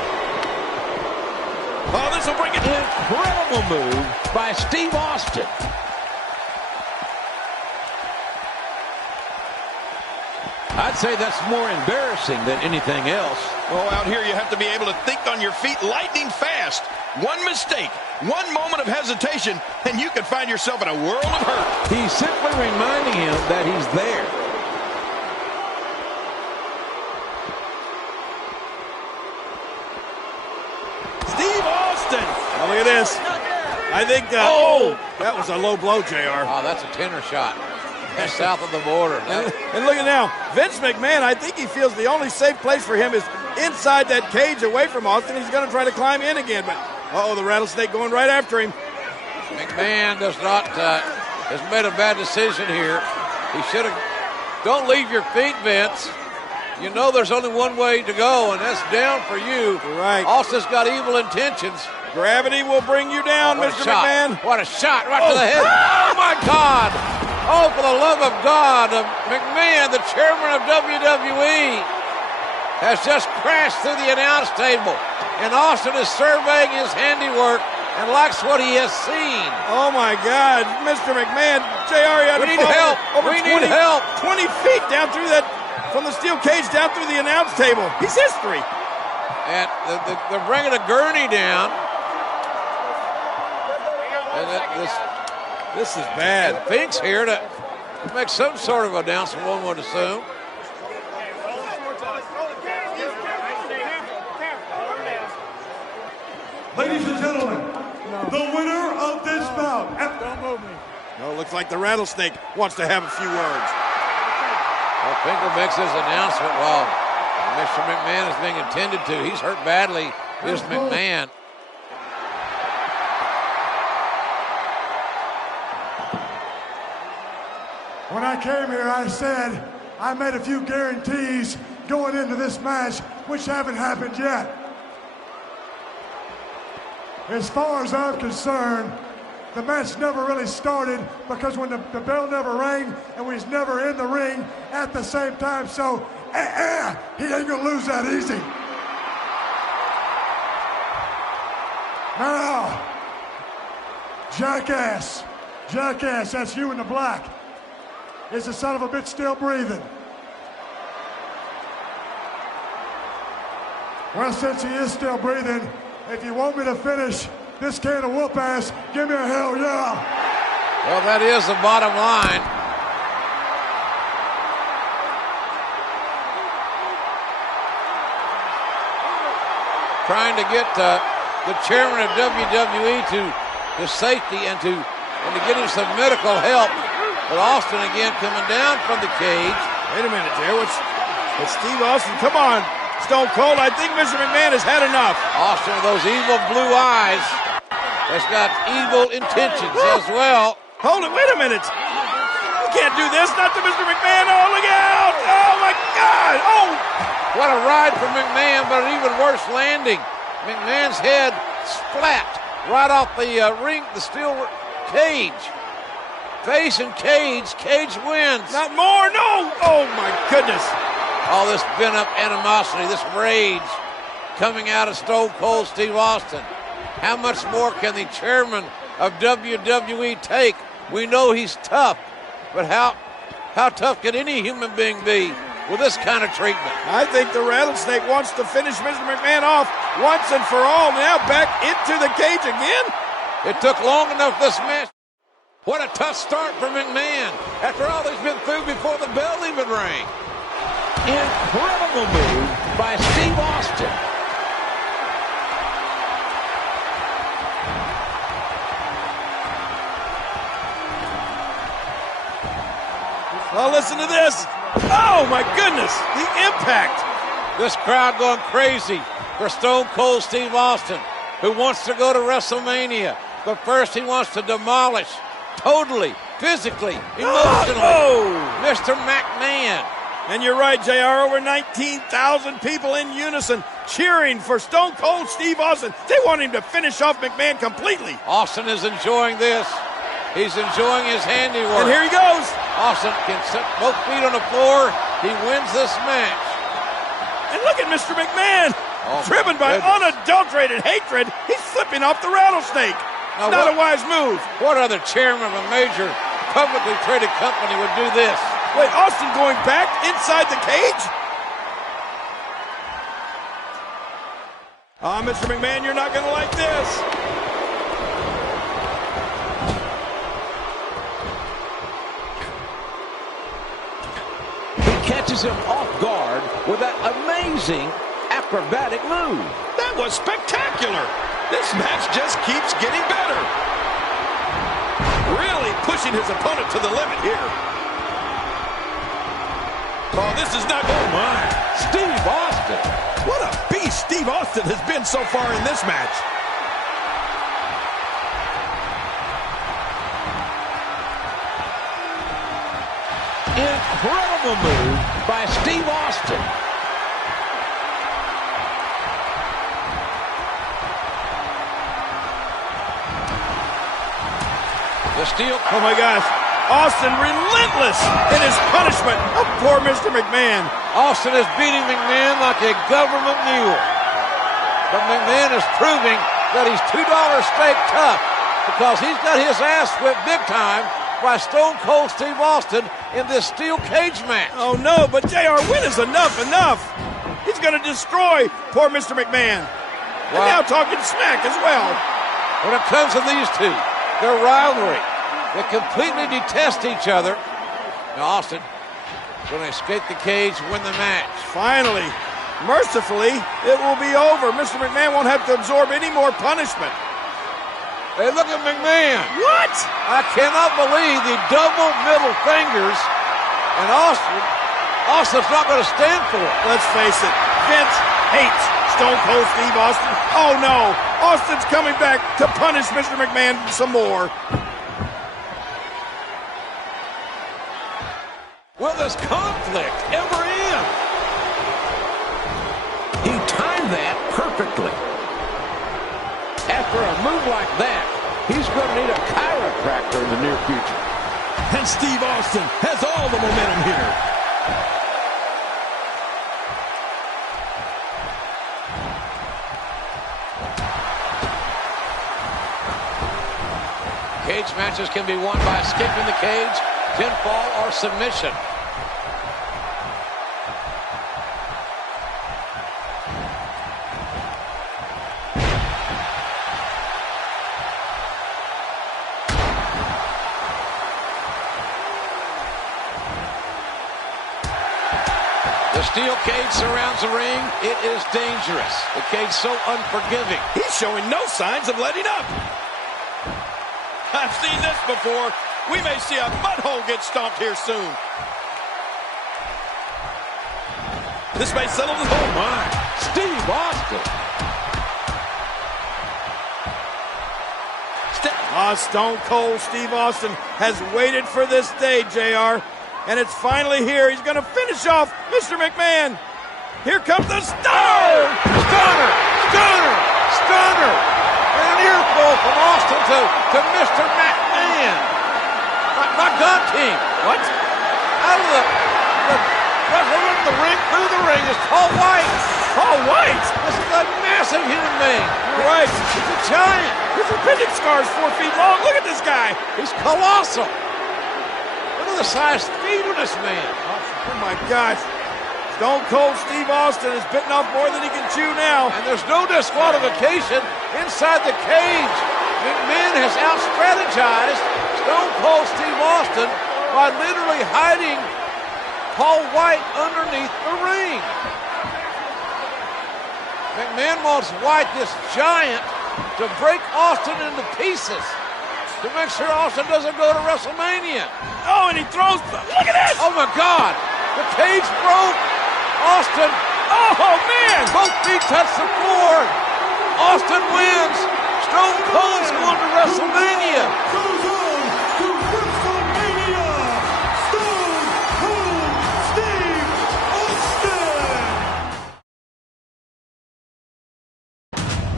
Oh, this will bring it. Incredible move by Steve Austin. I'd say that's more embarrassing than anything else. Oh, out here you have to be able to think on your feet lightning fast. One mistake, one moment of hesitation, and you can find yourself in a world of hurt. He's simply reminding him that he's there. Steve Austin. Oh, look at this. I think that was a low blow, JR. Oh, that's a tenor shot. That's south of the border. And look at now, Vince McMahon, I think he feels the only safe place for him is inside that cage away from Austin. He's going to try to climb in again, but the rattlesnake going right after him. McMahon has made a bad decision here. He should have. Don't leave your feet, Vince. You know there's only one way to go, and that's down for you. Right. Austin's got evil intentions. Gravity will bring you down, Mr. McMahon. What a shot right to the head. Oh, my God. Oh, for the love of God, McMahon, the chairman of WWE, has just crashed through the announce table. And Austin is surveying his handiwork and likes what he has seen. Oh, my God. Mr. McMahon, JR, we need help. We need help. 20 feet down through that, from the steel cage down through the announce table. He's history. And they're bringing a gurney down. And this is bad. Fink's here to make some sort of announcement, one would assume. Ladies and gentlemen, the winner of this bout. Don't move me. No, it looks like the rattlesnake wants to have a few words. Well, Finkel makes his announcement while Mr. McMahon is being attended to. He's hurt badly, here's McMahon. When I came here, I said I made a few guarantees going into this match, which haven't happened yet. As far as I'm concerned, the match never really started because when the bell never rang and we was never in the ring at the same time, so he ain't gonna lose that easy. Now, Jackass, that's you in the black. Is the son of a bitch still breathing? Well, since he is still breathing, if you want me to finish this can of whoop ass, give me a hell yeah. Well, that is the bottom line. Trying to get the chairman of WWE to safety and to get him some medical help. But Austin again coming down from the cage. Wait a minute, Jay. What's Steve Austin? Come on, Stone Cold. I think Mr. McMahon has had enough. Austin with those evil blue eyes has got evil intentions as well. Hold it. Wait a minute. can't do this. Not to Mr. McMahon. Oh, look out. Oh, my God. Oh. What a ride for McMahon, but an even worse landing. McMahon's head splat right off the ring, the steel cage. Face and cage. Cage wins. Not more. No. Oh, my goodness. All this pent-up animosity, this rage coming out of Stone Cold Steve Austin. How much more can the chairman of WWE take? We know he's tough, but how tough can any human being be with this kind of treatment? I think the Rattlesnake wants to finish Mr. McMahon off once and for all. Now back into the cage again. It took long enough this match. What a tough start for McMahon after all he's been through before the bell even rang. Incredible move by Steve Austin. Well, listen to this. Oh, my goodness. The impact. This crowd going crazy for Stone Cold Steve Austin, who wants to go to WrestleMania. But first he wants to demolish totally, physically, emotionally, Mr. McMahon. And you're right, JR. Over 19,000 people in unison cheering for Stone Cold Steve Austin. They want him to finish off McMahon completely. Austin is enjoying this. He's enjoying his handiwork. And here he goes. Austin can set both feet on the floor. He wins this match. And look at Mr. McMahon. Driven by unadulterated hatred, he's flipping off the Rattlesnake. Now, not a wise move. What other chairman of a major publicly traded company would do this? Wait, Austin going back inside the cage? Mr. McMahon, you're not going to like this. He catches him off guard with that amazing acrobatic move. That was spectacular. This match just keeps getting better. Really pushing his opponent to the limit here. Oh, this is not... Oh, my. Steve Austin. What a beast Steve Austin has been so far in this match. Incredible move by Steve Austin. The steel... Oh, my gosh. Austin relentless in his punishment of poor Mr. McMahon. Austin is beating McMahon like a government mule. But McMahon is proving that he's $2 steak tough because he's got his ass whipped big time by Stone Cold Steve Austin in this steel cage match. Oh, no, but JR, when is enough? He's going to destroy poor Mr. McMahon. And now talking smack as well. When it comes to these two, their rivalry, they completely detest each other. Now Austin going to escape the cage, win the match. Finally, mercifully, it will be over. Mr. McMahon won't have to absorb any more punishment. Hey, look at McMahon. What? I cannot believe the double middle fingers. And Austin's not going to stand for it. Let's face it, Vince hates Stone Cold Steve Austin. Oh, no. Austin's coming back to punish Mr. McMahon some more. Will this conflict ever end? He timed that perfectly. After a move like that, he's going to need a chiropractor in the near future. And Steve Austin has all the momentum here. Cage matches can be won by escaping the cage, pinfall, or submission. The steel cage surrounds the ring. It is dangerous. The cage so unforgiving. He's showing no signs of letting up. I've seen this before. We may see a mud hole get stomped here soon. This may settle the... Oh, my. Steve Austin. Stone Cold Steve Austin has waited for this day, JR, and it's finally here. He's going to finish off Mr. McMahon. Here comes the stunner! Stunner! And an earful from Austin to Mr. McMahon. My gun team. What? Out of the ring, through the ring is Paul White. Paul White? This is a massive human being. You're right. He's a giant. His appendix scar is 4 feet long. Look at this guy. He's colossal. Look at the size feet of this man. Oh my gosh. Stone Cold Steve Austin is bitten off more than he can chew now. And there's no disqualification inside the cage. McMahon has out-strategized Stone Cold Steve Austin by literally hiding Paul White underneath the ring. McMahon wants White, this giant, to break Austin into pieces to make sure Austin doesn't go to WrestleMania. Oh, and he throws them. Look at this! Oh, my God. The cage broke. Austin. Oh, man! Both feet touch the floor. Austin wins. Stone Cold's going to WrestleMania. Goes on to WrestleMania. Stone Cold Steve Austin.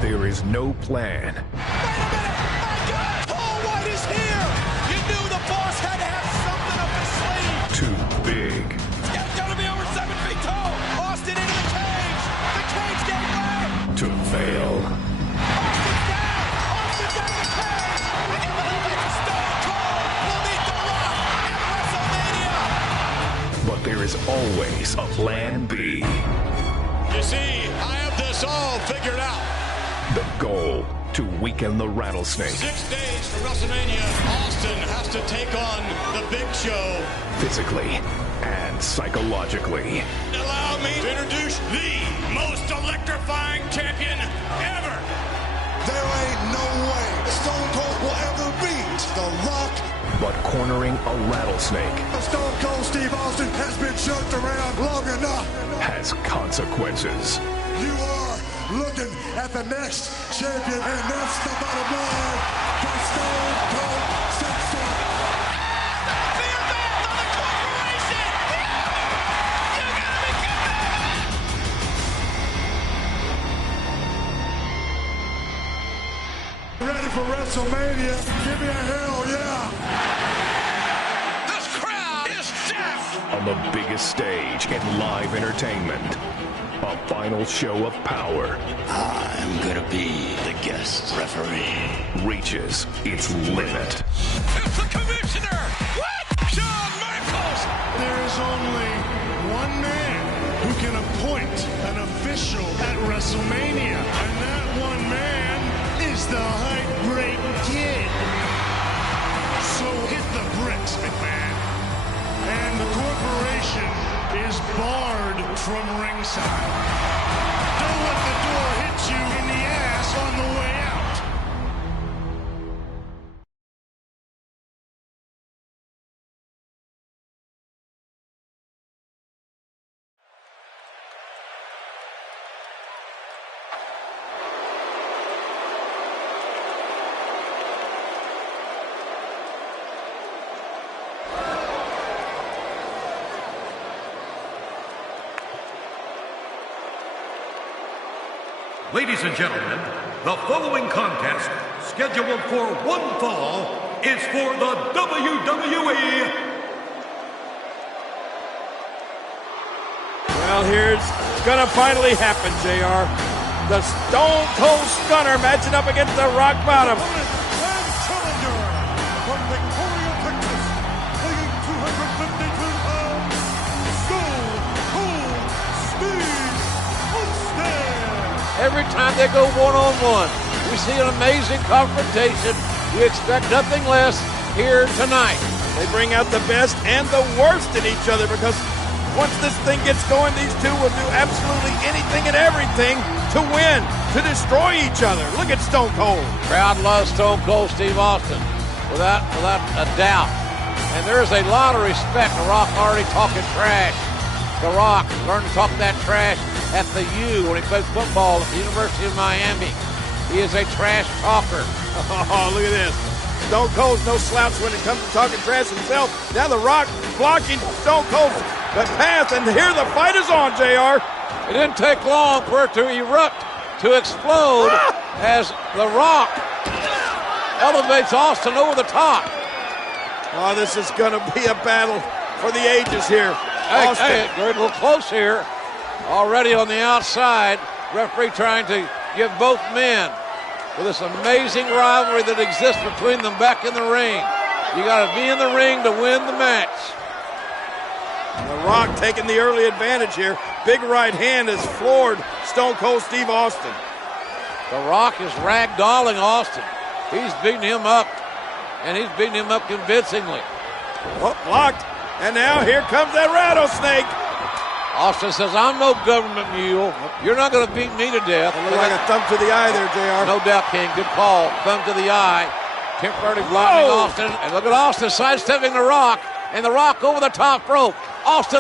There is no plan. Wait a minute! My God! Paul White is here! You knew the boss had to have something up his sleeve! Too big. It's gonna be over 7 feet tall! Austin into the cage! The cage gave way! To fail. Austin's down! Austin's out of the cage! I can't believe it! Stone Cold will meet The Rock at WrestleMania! But there is always a plan B. You see, I have this all figured out. The goal, to weaken the Rattlesnake. 6 days from WrestleMania, Austin has to take on the Big Show. Physically and psychologically. Allow me to introduce the most electrifying champion ever. There ain't no way Stone Cold will ever beat The Rock. But cornering a rattlesnake Stone Cold Steve Austin has been jerked around long enough. has consequences. You are looking at the next champion, and that's the bottom line for Stone Cold Simpson. The event of the corporation! You gotta be kidding me! Ready for WrestleMania? Give me a hell yeah! This crowd is deaf! On the biggest stage in live entertainment. A final show of power. I'm gonna be the guest referee. Reaches its limit. It's the commissioner! What? Shawn Michaels! There is only one man who can appoint an official at WrestleMania, and that one man is the Hype Great Kid. So hit the bricks, McMahon. And the corporation is barred from ringside. Don't let the door hit you in the ass on the way out. Ladies and gentlemen, the following contest, scheduled for one fall, is for the WWE. Well, here's gonna finally happen, JR. The Stone Cold Stunner matching up against the Rock Bottom. And challenger from Victoria, Texas, weighing 252 pounds, Stone Cold Steve Austin. Every time they go one-on-one, we see an amazing confrontation. We expect nothing less here tonight. They bring out the best and the worst in each other because once this thing gets going, these two will do absolutely anything and everything to win, to destroy each other. Look at Stone Cold. Crowd loves Stone Cold Steve Austin, without a doubt. And there is a lot of respect. The Rock already talking trash. The Rock learned to talk that trash at the U when he played football at the University of Miami. He is a trash talker. Oh, look at this. Stone Cold's no slouch when it comes to talking trash himself. Now The Rock blocking Stone Cold's path, and here the fight is on, JR. It didn't take long for it to erupt, to explode, as The Rock elevates Austin over the top. Oh, this is going to be a battle for the ages here. Hey, they're a little close here. Already on the outside, referee trying to give both men, with this amazing rivalry that exists between them, back in the ring. You got to be in the ring to win the match. The Rock taking the early advantage here. Big right hand has floored Stone Cold Steve Austin. The Rock is ragdolling Austin. He's beating him up, and he's beating him up convincingly. Oh, blocked. And now here comes that rattlesnake. Austin says, I'm no government mule. You're not going to beat me to death. It looked like a thumb to the eye there, JR. No doubt, King. Good call. Thumb to the eye. Temporarily blocking Austin. And look at Austin sidestepping The Rock. And The Rock over the top rope. Austin